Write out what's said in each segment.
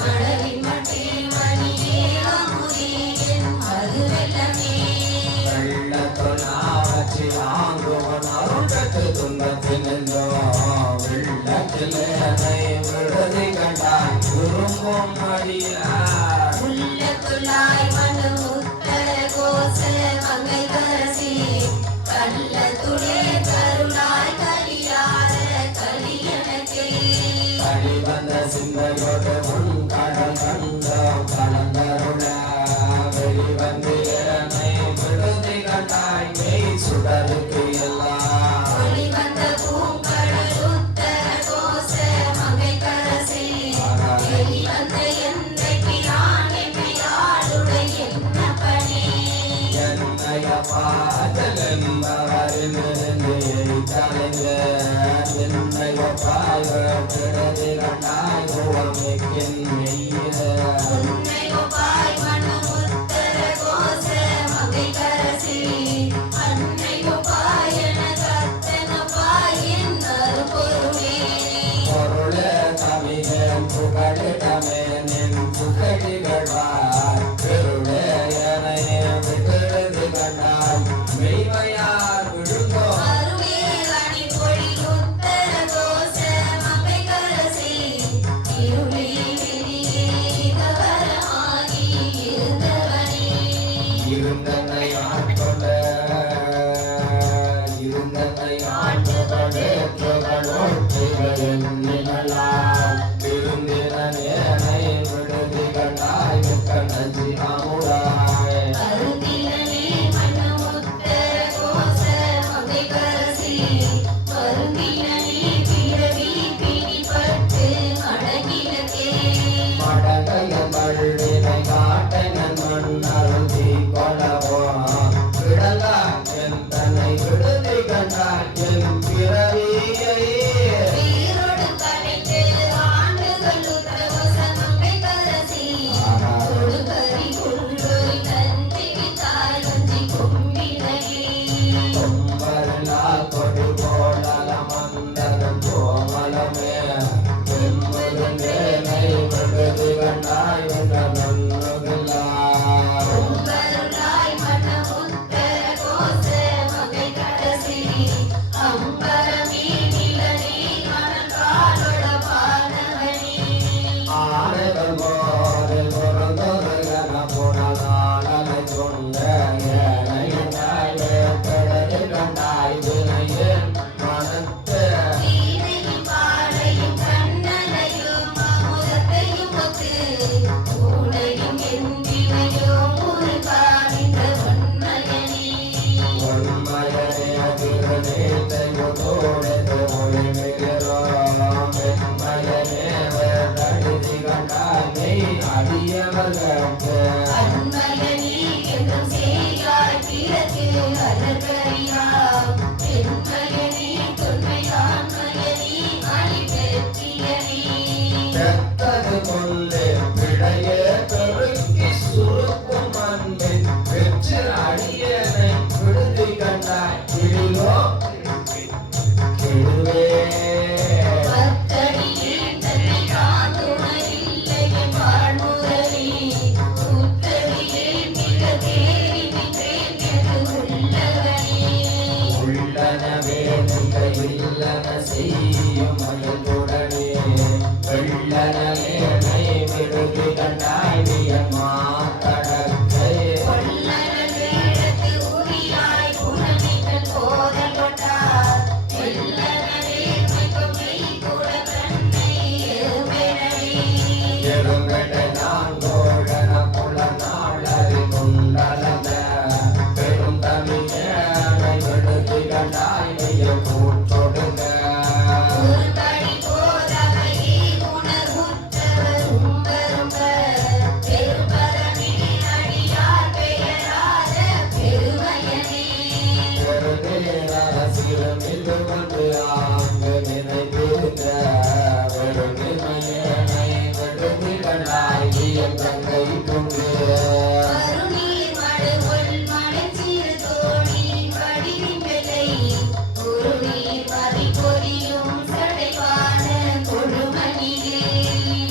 மழை மட்டி மணியே அமுதே மதுவெல்ல துன்பத்தினின்றோ வெள்ளத்திலே விடுதி கண்டாய் விரும்பும் அடியார் உள்ளத்துள்ளாய் மனு உத்தர கோச மங்கை கரசி கள்ளத்துளே கருளாய் கலியார கலியனக்கே கழி வந்த சிந்தையோடு உன் கடல் கண்டோம் கலந்தருள வெளிவந்து என்னை விடுதி கண்டாய் மெய் சுடருக்கு எல்லாம் ஒளிவந்த பூங்கடல் உத்தர கோச மங்கை கரசி வெளிவந்த என்றைக்கு நான் என்னையாளுடைய என்ன பணி என்னையப்பா ஜலம்பவரிலிருந்து தலைங்க என்னையப்பா விடுதி கண்டாய் உவமிக்கின் மெய்யில உன்னை ஒப்பாய் மனு உத்தர கோச மங்கை கரசி அன்னை ஒப்பாய் என கத்தனொப்பாய் என் அரும்பொருளே பொருளே தமிழன் புகழிடமே நின் புகழிகழ்வார் பெருளே எனையே விடுதி கண்டாய் மெய்மையார் விழுந்தோ அருளே அணி பொழில் உத்தர கோச மங்கை கரசி இருளே வெளியே கவரமாகி இருந்தவனே இருந்தனை ஆட்கொண்ட நிழலால் திருந்தினேனை விடுதி கண்டாய் மிக்க நஞ்சி அமுதாய் அருந்தினே மனு உத்தர கோச மங்கை கரசி வருந்தினே பிறவி பிணிப்பட்டு அடங்கினக்கே மடகையன் பள்ளினை காட்டனன் மண்ணருதி கொடவோ விடலா எந்தனை விடுதி கண்டாய் என் பிறவியை வீரோடு கலைந்து ஆண்டுகள் உத்தர கோச மங்கை கரசி கொடுகரி குள்ளோய் நன்றி வித்தாய் வஞ்சி கும்பினையே கொம்பரலா கொடி போடல மந்தரன் கோமலமே வெண்முருகேனை விடுதி கண்டாய் என்ற நன்னுகிலார் அம்பருளாய் மன உத்தர கோச மங்கை கரசி அம்பரமே நிலனே கணக்காலோட பானவனே ஆனைகள் போரை பொருந்தொருகன புனலாளனை கொண்ட ஏனையனாய் வேட்டடை கண்டாய் வினையேன் மனத்தே வீணையும் பாடையும் கண்ணனையும் அமுதத்தையும் ஒத்து ஊனையும் எந்தினையும் ஒரு காணிந்த உண்மையனே உண்மையனே திருநீத்தை உதோடது ஒளிமிகிறோம் வெண்மையனே வேட்டடி கண்டாய் மெய் அடியவர்களுக்கு அன்மையனே என்றும் செய்யாய் பிறகு அலர்கறியாம் பெண்மையனே தொன்மையான்மையனே அழி பெற்றியனே பெத்தது கொள்ளே பிழையே பெருக்கி சுருக்கும் அன்பின் வெற்றி அடியனை விடுதி கண்டாய் கிழிலோ கிழுவே பத்தடியே தன்னை காத்துணையில்லை என் வாழ்முதலே உத்தடியே மிக தேறி நின்றேன் என்று உள்ளவனே உள்ளனவே மிக இல்லன செய்யும் மயத்துடனே வெள்ளனவே நை விடுதி கண்டாய் வியன் மாத்தடக்கை கொள்ளனல் வேடத்து உரியாய் குணமிகள் போதல் கொண்டார் வெள்ளனவே மிகும் மெய்குட கண்ணை எருமெனவே எருங்கடை நான் கோழன புலனாளறி குண்டலந்த பெரும் தமிழனை விடுதி கண்டாய் விய கூற்றொடுங்க ஒருபடி போதவையே உணர்வுற்றவர் உம்பரும்ப பெரும்பரமே அடியார் பெயராத பெருமையனே சிறுமில் வந்து ஆங்கு நினைத்திருந்த வெறுமையனை விடுதி கண்டாய் விய தங்கை கொண்டு கருநீர் மடு ஒள் மலைச்சிறு தோணியின் படிவின் விலை குறுநீர் மதி பொரியும் சடைவான கொடுமணியே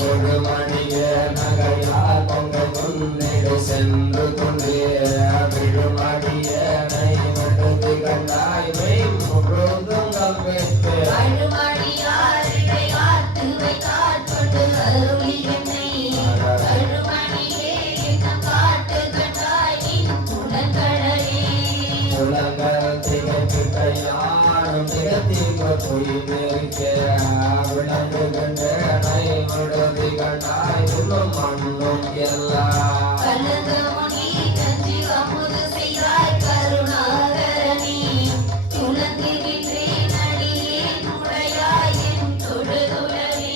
கொடுமணிய நகையால் பொங்க கொண்டிடு சென்று கொண்டே விழுமடியனை விடுதி கண்டாய் மெய் முழுதுங்க உலகத்தில் திகைப்பிட்ட யாரும் திகத்திங்க பொய் நெறிக்க விளங்குகின்றனை விடுதி கண்டாய் உண்ணும் மண்ணும் எல்லாம் கலந்தமுனி கஞ்சி அமுது செய்தாய் கருணாகரணி உணர்ந்திருக்கிறேன் அடியேன் உடையாய் என் தொழுதுளவே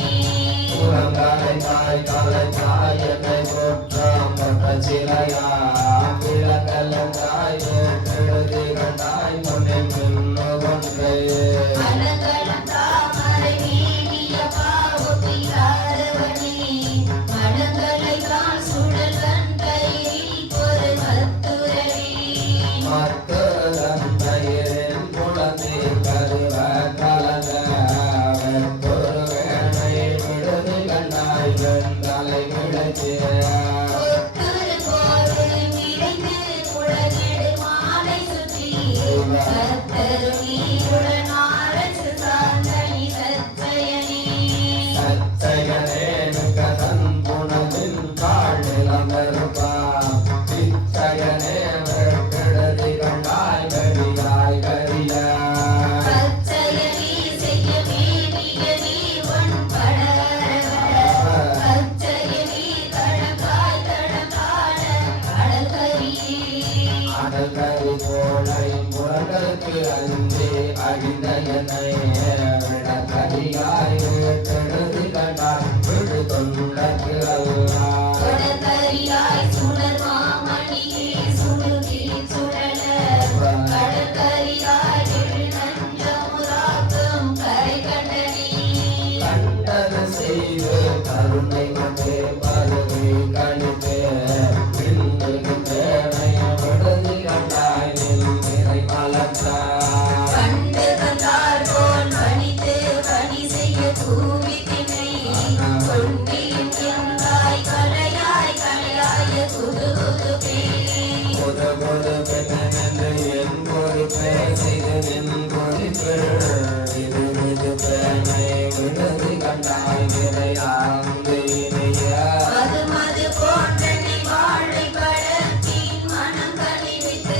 உலகாய் தாய் காலை தாய் என்னை போற்றாம் பட்ட சிலையா விளங்கலங்காய் எழுதி கண்டாய் முன்னே மின்னு ஒன்றே மனங்களும் தாமரை வீடிய பாவத்திலாரவனே மனங்களை தான் சுழல் கண்டையில் ஒரு மத்துரவே மத்ததன் தயிரின் குழந்தை கருவ கலங்க வெப்பொரு வேணை விடுதி கண்டாய் வெண்தலை விளக்கிய ஒத்துரு கோவில் நிறைந்து குழநெடு மாலை சுற்றி சத்தரு நீருடன் ஆரசு சாந்தனி சச்சயனே சச்சயனே கதன் புனலின் காழிலமர்பா பிச்சயனே வெட்டெழுதி கண்டாய் கரியாய் கரியா சச்சயனே செய்ய வேண்டிய நீ உன் படரவர் சச்சயனே தடங்காய் தடங்காட கடற்கரியே அடல்கரி கோளை முரங்களுக்கு அஞ்சே அழிந்த என்னை விடக்கரியாய் விட்டெழுதி கண்டாய் விடு தொண்டக்கு அல்லா கடற்கரியாய் சுடர் மாமணியே சுடுதி சுடல கடற்கரியாய் நஞ்சமுறாக்கும் கரை கண்டனே கண்டது செய்து கருணை மண்டே பருவி கணித்தே பின்னுகின்றேனை விடுதி கண்டாய் நிறை மலர்ந்தாய் கண்டு கண்டார் போல் பணித்து பணி செய்ய கூவி திணை கொண்டேன் எந்தாய் கலையாய் கலையாய குது குது பொது பொது பெண்ணென்று என் பொறுப்பே செய்து நின் பொறுப்பு இது இது பேனை விடுதி கண்டாய் நிறையாந்து இனிய மது மது போன்றனை வாழை படத்தின் மனம் கழிவித்து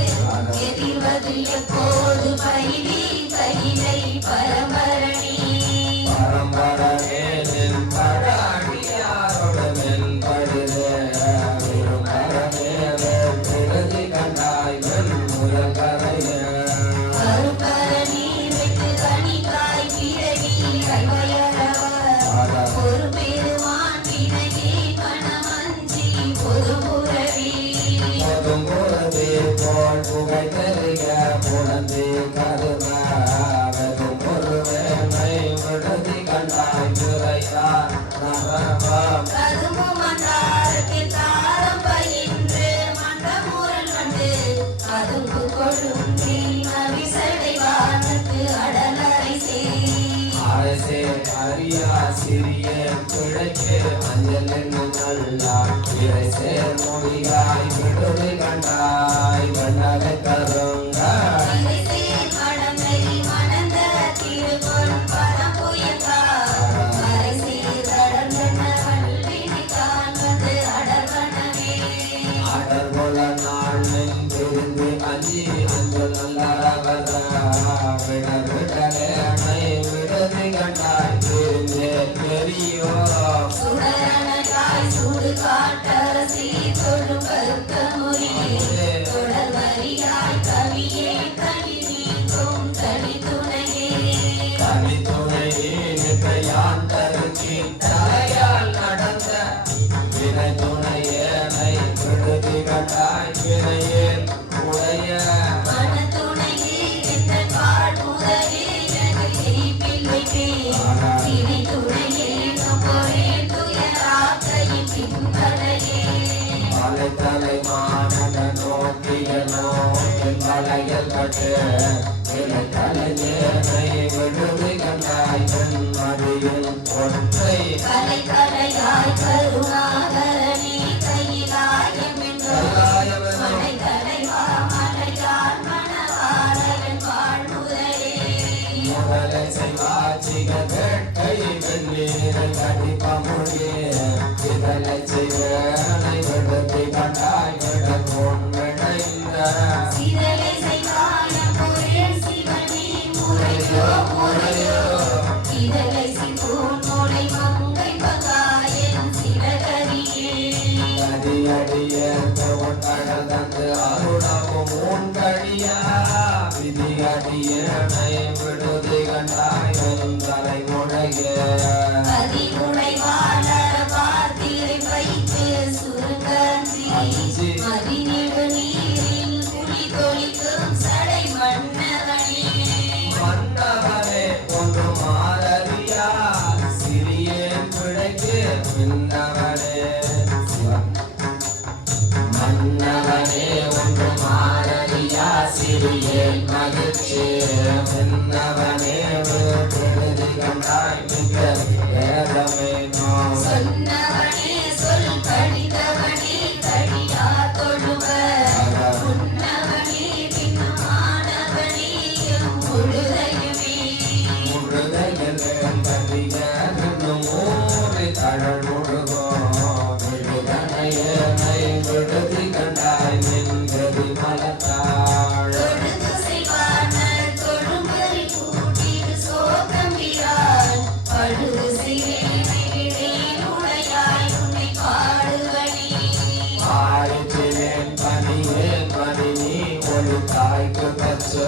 எதிர்வது எப்போது பைவி கையிலை பரமரணி பரம்பரமே நின் படாடியாரோடு மென்படுதே விரும்பரமே விடுதி கண்டாய் வெண் முயல் கரையே கருப்பரணி விட்டு கணிகாய் பிறவி கைவயரவர் ஒரு பெருமான் வினையே மனமஞ்சி பொதுபுறவி பொதும்புறதே போல் புகை தெரிய புலந்தே கருவ வெதும் பொருவேமை விடுதி கண்டாய் நிறையார் நரவம் கரும்பு மன்றாரத்தில் தாரம் பயின்று மண்டமுரல் கண்டு அதுங்கு கொழுந்தி நவிசடை வானத்து அடலரை செய் அரசே அரியா சிறிய பிழைக்கு அஞ்சல் என்று நல்லா இறைசே மொழியாய் விடுதி கண்டாய் வண்ணகை கருங்காய் இறைசேர் மடந்தை மணந்த திருப்பொன் பரம்புயங்கா அரைசேர் அடர்ந்தன வல்வினை காண்பது அடர்வனவே அடர்கொல நாள் நெஞ்சிருந்து அஞ்சி அஞ்சல் நல்லறவர விடவிடலே அணை விடுதி கண்டாய் தெரிந்தே பெரியோ சுடரணகாய் சுடு காட்டரசி தொழும் கருத்த முறியே தொடர்வரியாய் கவியே கனி நீக்கும் தனி துணையே தனித்துணையே நிற்கையான் தருக்கி தலையால் நடந்த வினை துணையேனை விடுதி கண்டாய் வினையேன் உடைய மனத்துணையே எந்த பாழ் முதலே எனக்கு பிள்ளைக்கே தினை துணையே நொப்பரே துயராக்கையின் பின்பலையே மலை தலை மானட நோக்கிய நோக்கின் மலையல் கட்டு விலை தலையேனை விடுதி கண்டாய் வெண் மடியில் ஒற்றை கலை கலையாய் கருணாகரணி கையிலாயம் என்றோம் மலை தலைவா மலையார் மணவாளன் வாழ்முதலே முதலை செய்வாச்சிக வேட்டை வெண்ணீரை கடிப்ப மொழியே இதழை செய்வேனை விடுதி கண்டாய் விட பொன் விடைந்த சிதலை செய்வாய் கழியா விதி அடியனை விடுதி கண்டாய் வெறும் தலைமுறைய அதிமுடைவாளர் பார்த்திரை வைத்து சுருங்கி மதிநீடு நீரில் குளி தொளிக்கும் சடை மன்னவனே மன்னவனே ஒன்று மாறறியா சிறியேன் பிழைக்கு மின்னவனே மன்னவனே ஒன்று மாறறியா சிறியேன் மகிழ்ச்சி மின்னவனே விடுதி கண்டாய் மிக வேதமே நோம் சொன்னவனே சொல் படித்தவனே தடியா தொழுவர் உன்னவனே பின்னமானவனே எம் முழுதையுமே முழுதையில் பதிகனும் ஊறி தழல் முழுகோ விடுதனையனை விடுதி கண்டாய் நின்றது மலத்தாள் தொழுது செய்வானர் தொழும்பறி கூட்டிடு சோகம்பிரான் பழுது செய்வேன் உடையாய் உன்னை பாடுவனே ஆயிற்றிலேன் பணியே பணி நீ ஒரு தாய்க்கு பச்சோ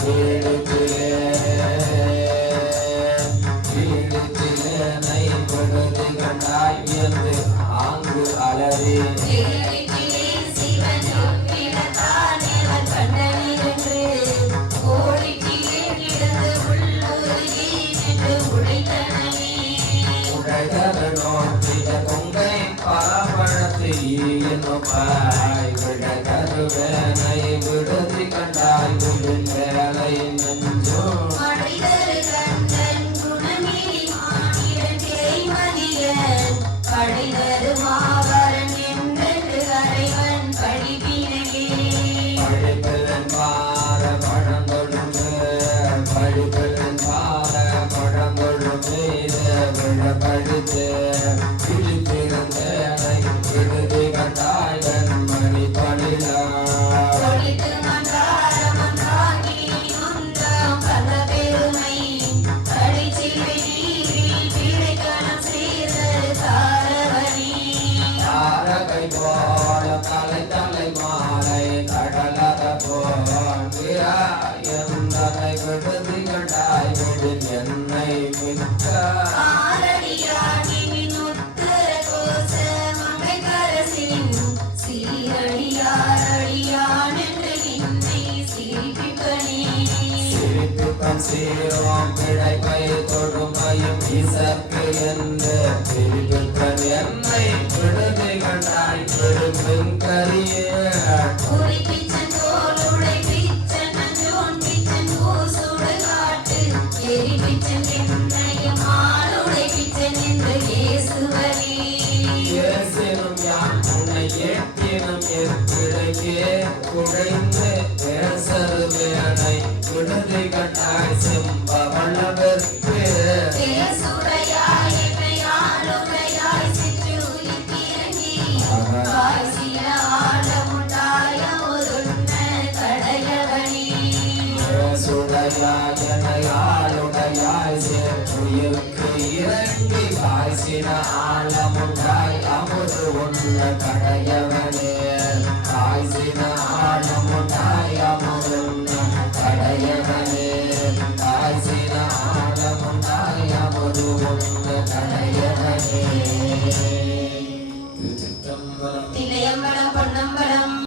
வீடுத்திலே வீடுத்திலேனை விடுதி கண்டாய் வியந்து ஆங்கு அலறி தேடிலே சிவன் விடத்தான் எவர் கண்டனின்று ஓடிட்டிலே கிடந்து உள்ளுருகி நின்று உழைத்தனமே உடைதரனோட்டிட கொங்கை பாவழத்து ஈயனுப்பாய் விடகருவேனை விடுதி கண்டாய் விடும் வேலை நெஞ்சோ மடைதரு கண்டன் குணமிரி மானிடன் திரைமதியன் படைதரு மாவரன் என்றென்று அறைவன் படிப்பினையே படிப்பிலன் பார பழந்தொழுங்கு படிப்பிலன் பார பழந்தொழும் மீது விழப்படித்து விழித்திருந்தேனை விடுதி கண்டாய் மணி படிலா ஒளித்து மன்றாரமன்றாகி நொந்தாம் பல பெருமை கடைச்சிலை நீரில் பிழைக்கணம் செய்தரு தாரவனி தாரகை போல தலை தலை மாலை கடலத போன்றா என்னை விடுதி கண்டாய் விடும் என்னை மிக்க ஆரடியாகி மின்னுத்தர கோச மங்கைக்கரசின் சீரடியாரடியான் என்று என்னை சிரிப்பிப்பனே சிரிப்புக்கம் சீரோம் பிழைப்பை தொழுமையும் இசக்கு என்று சிரிப்புக்கன் என்னை விடுதி கண்டாய் விடுப்பின் கரிய குறிப்பிச்சன் தோளுடை பிச்சன் நஞ்சோன் பிச்சன் பூசுடு காட்டு எரிபிச்சன் என்னையும் ஆளுடை பிச்சன் என்று இயேசுவனே இயேசினும் யான் உன்னை ஏற்றினும் எப்பிழைக்கே குழைந்து பேசரு வேனை விடுதி கண்டாய் செம்பவளவர்க்கு பேசுடையாய் என்னை ஆளுடையாய் சிற்றுயிர்க்கிறங்கி காய்ச்சின ஆழமுண்டாய ஒருண்ண கடையவனே சுடையாய் உயிருக்கு இறங்கி காய்ச்சின ஆழமுண்டாய் அமுது உள்ள கடையவனே காய்ச்சின ஆழமுண்டாய் அமுதுள்ள கடையவனே காய்ச்சின ஆழமுண்டாய் அமுது உள்ள கடையவனே திணையம்பலம்